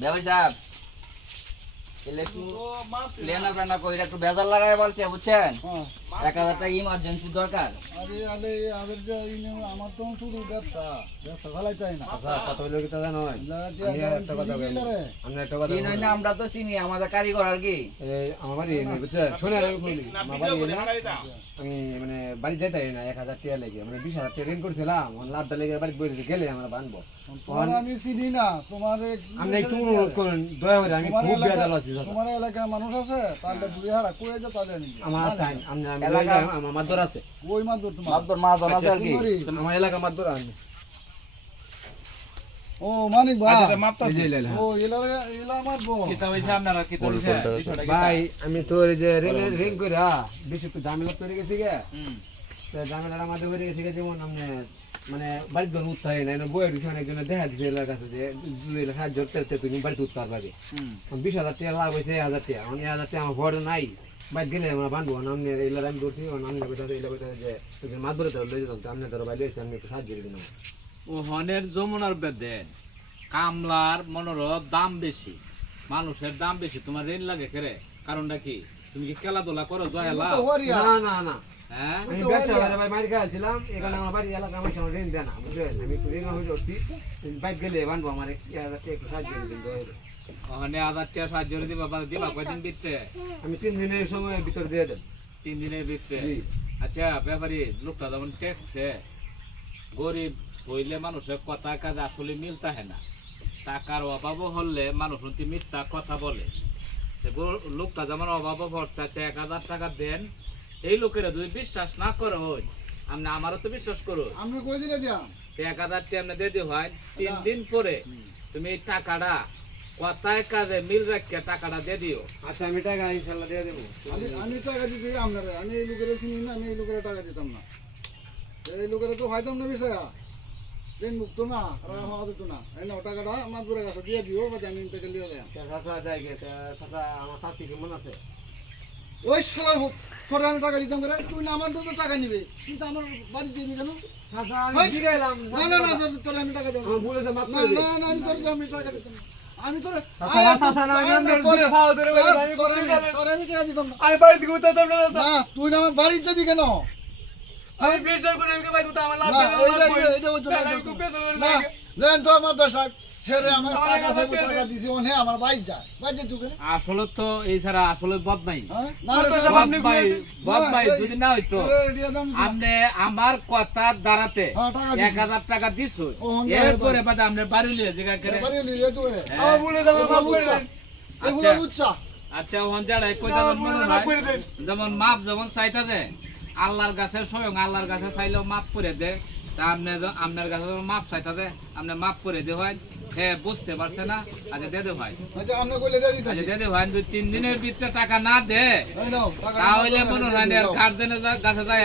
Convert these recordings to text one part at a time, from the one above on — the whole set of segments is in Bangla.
ব্যাপারী সাহেব একটু লেনা পেনা কইরা একটু বেজার লাগাই বলছে বুঝছেন 1000 টাকা ইমার্জেন্সি দরকার। আরে আমাদের যে আমার তো শুধু ব্যবসা চালাই চাই না। আচ্ছা কত হলো কি তা জানো? আমি একটা কথা বলি, আমরা একটা কথা চিনি না, আমরা তো চিনি আমাদের কারিগর আর কি। এই আমার বাড়ি নেই বুঝছেন, শোনেন আমি বলি, আমার বাড়ি না, আমি মানে বাড়ি যাইতাই না 1000 টাকা লেগে, মানে 20000 টাকা ঋণ করছিলাম, লাভটা লেগে বাড়ি বসে গেলে আমরা বানবো। আমি চিনি না তোমার। আপনি একটু অনুরোধ করুন দয়া করে, আমি খুব বেজাল আছি। তোমার এলাকার মানুষ আছে তাহলে দুই হারা কয়ে যা তাহলে নিবি। আমার আছে, আমার মাদর আছে, ওই মাদুর তোমার মাদবর মাজন আছে আর কি। আমার এলাকা মাদর আছে। ও মানিক ভাই ও এলা আমার বোন। কিতা হইছে আপনারা কিতা হইছে ভাই আমি তোর যে ঋণ কইরা বেশি একটু ঝামেলা করে গেছি গে, তো ঝামেলার আমাদের হয়ে গেছে গে, যেমন আপনি মানে বাড়িতে ধর উঠতে হয় না, বইয়ের পিছনে একজনে দেখা দিচ্ছে এলাকার কাছে যে 2,000 করতে তুমি বাড়িতে উঠতে পারবে। 20,000 টাকা লাভ হয়েছে 1000 টাকা, 1000 টাকা আমার ভয় নাই, বাইরে গেলে আমরা বানবো নামনে এলার আমি করছি নামনে কোথায় এলা কোথায় যে মাছ ধরে ধরে লয়ে যেতাম, আপনি ধরো বাইরে আমি একটু সাহায্য করে দিলাম। ও হনের যমুনার বেদেন কামলার মনোরথ দাম বেশি, মানুষের দাম বেশি, তোমার ঋণ লাগে কেরে? কারণটা কি? তুমি কি খেলাধুলা করো জয়ালা? না না না, হ্যাঁ আমি ব্যবসা করে ভাই মারি খাইছিলাম, এখানে আমার বাড়ি এলাকা আমার সঙ্গে ঋণ দেয় না বুঝলেন, আমি একটু ঋণ হয়ে যাচ্ছি, বাইরে গেলে বানবো আমার 1000 টাকা একটু সাহায্য করে দিন। ওখানে 1000 টাকা সাহায্য করে দিবা, দিবা কয়দিন ভিতরে? আমি 3 দিনের সময় ভিতর দিয়ে দেন। 3 দিনের ভিতরে? জি। আচ্ছা ব্যাপারী লোকটা যেমন ট্যাক্সে গরিব হইলে মানুষের কথা কাজে আসলে মিলতা হয় না, টাকার অভাবও হলে মানুষ মিথ্যা কথা বলে। লোকটা যেমন অভাবও ভরসা, আচ্ছা 1000 টাকা দেন, এই লোকেরা যদি বিশ্বাস না করো হই, আপনি আমারও তো বিশ্বাস করো, আমি কই দিলে দিয়াম 1000 টাকা আপনি দিয়ে দিও হয়, 3 দিন পরে তুমি এই টাকাটা কথায় কাজে মিল রাখিয়া টাকাটা দিয়ে দিও। আচ্ছা আমি টাকা ইনশাল্লাহ দিয়ে দেবো। আমি টাকা দিতে আপনারা, আমি এই লোকের চিনি না, আমি এই লোকের টাকা দিতাম না, এই লোকের তো ভাইতাম না বিষয়া ট্রেন মুক্ত না হওয়া দিত না। এই নাও টাকাটা আমার দূরে কাছে দিয়ে দিও, বা আমি থেকে লিয়ে দেয়। চাচা যাই গে, চাচা আমার চাচি কেমন আছে? ওই শালার তোরে আমি টাকা দিতাম করে, তুই না আমার তো টাকা নিবে, তুই তো আমার বাড়ি দিবি কেন? চাচা আমি জিগাইলাম, না না না তোরে আমি টাকা দেবো আমার ভুলে তো মাফ না, করে দে। না না আমি তোরে আমি টাকা দিতাম না, আমি তোরে চাচা না আমি আপনার দুধে খাওয়া ধরে বলি, আমি তোরে আমি টাকা দিতাম না। আমি বাড়ি থেকে উঠতাম না চাচা। না তুই না আমার বাড়ি যাবি কেন? আমি বিশ্বাস করি আমি ভাই তো আমার লাভ না দেবে এইটা হচ্ছে না। আমি খুব বেজার হয়ে না লাগে। দেন তো আমার দশ হেরে আমার টাকা চাইবো, টাকা দিছি ওনে আমার বাইক যায় বাইক তুই কেন? আসলে তো এই ছাড়া আসলে বদনাই, হ্যাঁ না রে বদনাই যদি না হইতো আপনি আমার কথার দ্বারাতে হ্যাঁ, টাকা দিছি। 1000 টাকা দিছো, ও, হন এরপরে বাদে আপনার বাড়ি লিয়ে জায়গা করে। বাড়ি লিয়ে তুই রে আমার ভুলে যাবে মাফ করে দেন। এগুলো বুঝছা? আচ্ছা ওখান যাড়াই কইতা মনে হয় যেমন মাপ যেমন চাইতা দে, আল্লাহর কাছে স্বয়ং আল্লাহর কাছে চাইলেও মাপ করে দে, তা আপনি আপনার কাছে মাপ চাইতা দে, আপনি মাপ করে দে হয়, হ্যাঁ বুঝতে পারছে না, আচ্ছা দে দে ভাই, আচ্ছা আমরা কইলে দিয়ে দিতে আচ্ছা দে দে ভাই, 2-3 দিনের ভিতরে টাকা না দে এই নাও টাকা তাহলে মনে হয় না গার্জেনের কাছে যাই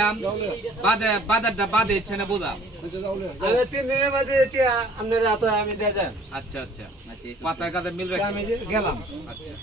বাজারটা বাদে ইচ্ছে না বোঝা। আচ্ছা যাওলে আমি 3 দিনের মধ্যে আপনার রাতে আমি দিয়ে যান। আচ্ছা আচ্ছা পাতায় কাজে মিল রাখি আমি গেলাম। আচ্ছা